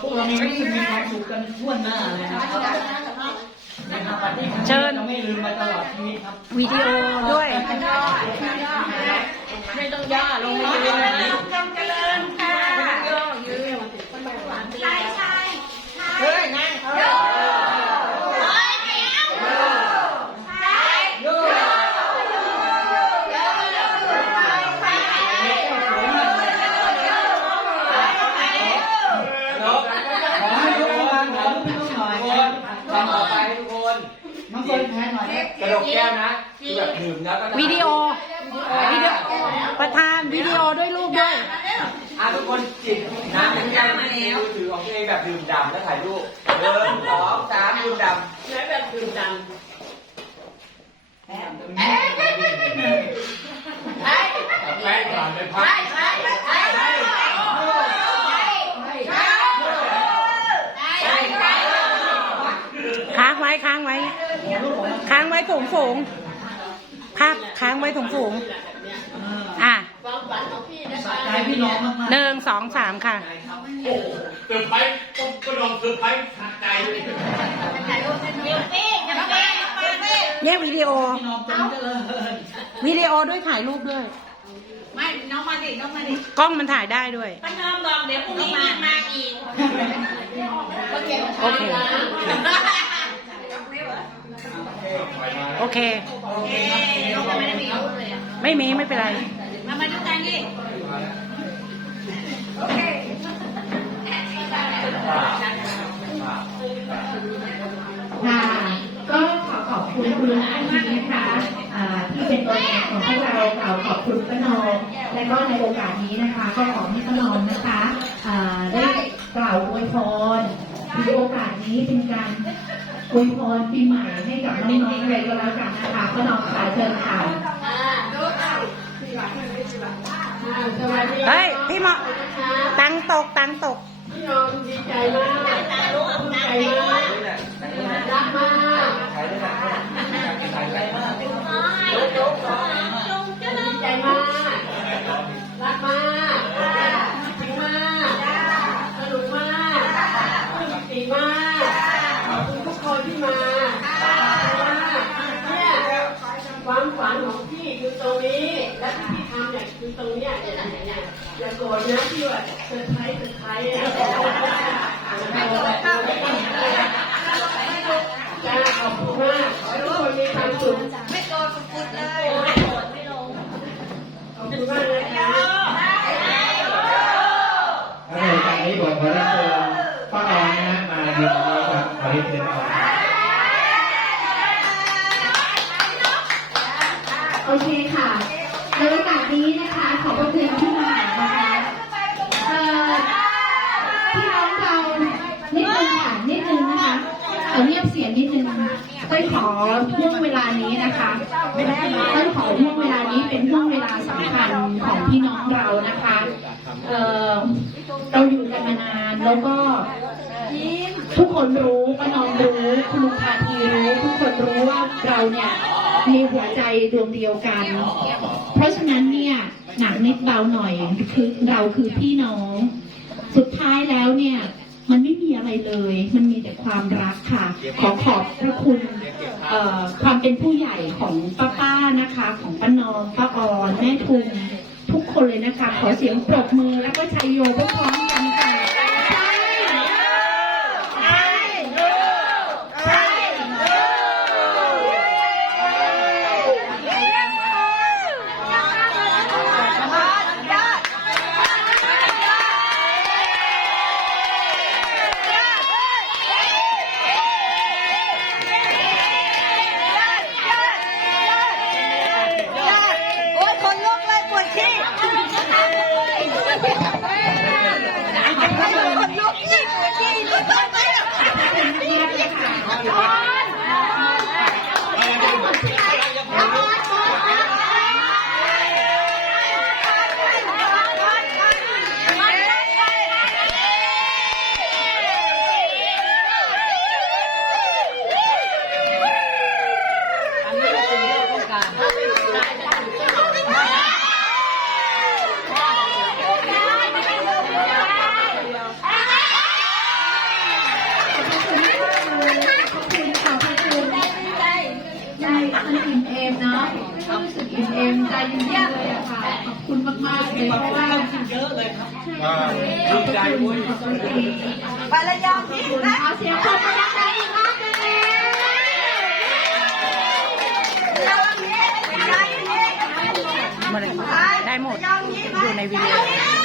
พวกเรามีรู้สึกมีความสุขกันทั่วหน้าเลยนะครับนะครับวันนี้เชิญ จะไม่ลืมมาตลอดชีวิตครับ วิดีโอด้วย ไม่ต้องย่าลงมาเลย จงเจริญค่ะ ย่อยืน ใช่ใช่ เฮ้ยนั่ง โยเฮ้ยไม่เอาโยใช่โยโยโยโยไปไป ขอให้ทุกคนขอให้ทุกคนหน่อยนะ ทำต่อไปทุกคน น้องคนแพ้หน่อยนะ กระดกแก้วนะคือแบบดื่มแล้วก็วิดีโอวิดีโอประธานวิดีโอด้วยรูปด้วยอะทุกคนจิบน้ำเป็นแก้วมือถือของตัวเองแบบดื่มด่ำแล้วถ่ายรูปหนึ่งสองสามดื่มด่ำแล้วแบบดื่มดแป้งก่อนไปพัก ค้างไว้ค้างไว้ ค้างไว้สูงสูงภาพค้างไว้สูงสูงอะำความฝันของพี่นะสะคะใจพี่น้องมากๆหนึ่งสองสามค่ะเซอร์ไพรส์ก็ก็ลองเซอร์ไพรส์ทันใจเลยเนี่ยวิดีโอพี่น้องจงเจริญวิดีโอด้วยถ่ายรูปด้วย ไม่น้องมาดิน้องมาดิกล้องมันถ่ายได้ด้วย ป้าน้องบอกเดี๋ยวพรุ่งนี้ยังมาอีก โอเค โอเคเอ๊น้องไม่ได้มีอาวุธเลยอะไม่มีไม่เป็นไร มามาดูกันดิโอเคค่ะก็ขอขอบคุณคุณอาชีนะคะอ่าที่เป็นตัวแทนของพวกเรากล่าวขอบคุณป้านอมและก็ในโอกาสนี้นะคะ ก็ขอให้ป้านอมนะคะอ่าได้ กล่าวอวยพรถือโอกาสนี้เป็นการอวยพรปีใหม่ให้กับน้องๆอะไรก็แล้วกันนะคะป้านอมค่ะเชิญค่ะเฮ้ยพี่หมอตังตกตังตก พี่น้องดีใจมาก ตรงเนี้ยเนี่ยเนี่ยเนี่ยอย่าโกรธนะที่ว่าเซอร์ไพรส์เซอร์ไพรส์เนี่ยจ้าขอบคุณมากขอให้ทุกคนมีความสุขไม่โกรธฟุดเลยไม่โกรธไม่ลงขอบคุณมากนะคะในโอกาสนี้ผมขอรับเชิญป้าออนนะฮะมายืนตรงนี้ครับขอเรียนเชิญป้าออนโอเคค่ะในโอกาสนี้นะคะคุณที่มานะคะเอ่อพี่น้องเรานิดนึงค่ะนิดนึงนะคะเอาเงียบเสียงนิดนึงต้อ ยขอห่วงเวลานี้นะคะต้ยขอห่วงเวลานี้เป็นห่วงเวลาสำคัญของพี่น้องเรานะคะเออเราอยู่กันมานานแล้วก็ทุกคนรู้ป้าน้องรู้คุณลุงพาทีรู้ ทุกคนรู้ว่าเราเนี่ยมีหัวใจดวงเดียวกัน เพราะฉะนั้นเนี่ยหนักนิดเบาหน่อยคือเราคือพี่น้อง สุดท้ายแล้วเนี่ย มันไม่มีอะไรเลย มันมีแต่ความรักค่ะ ขอขอบพระคุณความเป็นผู้ใหญ่ของป้าป้าๆนะคะ ของป้านอมป้าออนแม่ทุงทุกคนเลยนะคะ ขอเสียงปรบมือแล้วก็ชัยโยพร้อม อิ่มเอมเนาะรู้สึกอิ่มเอมใจเยิ่งเลยอะค่ะ ขอบคุณมากๆเลยเพราะว่าเยอะเลยครับดีใจด้วยไปละยองที่นะเอาเสียงคนไปยังไงอีกรอบนึงได้หมด อยู่ในวิดีโอ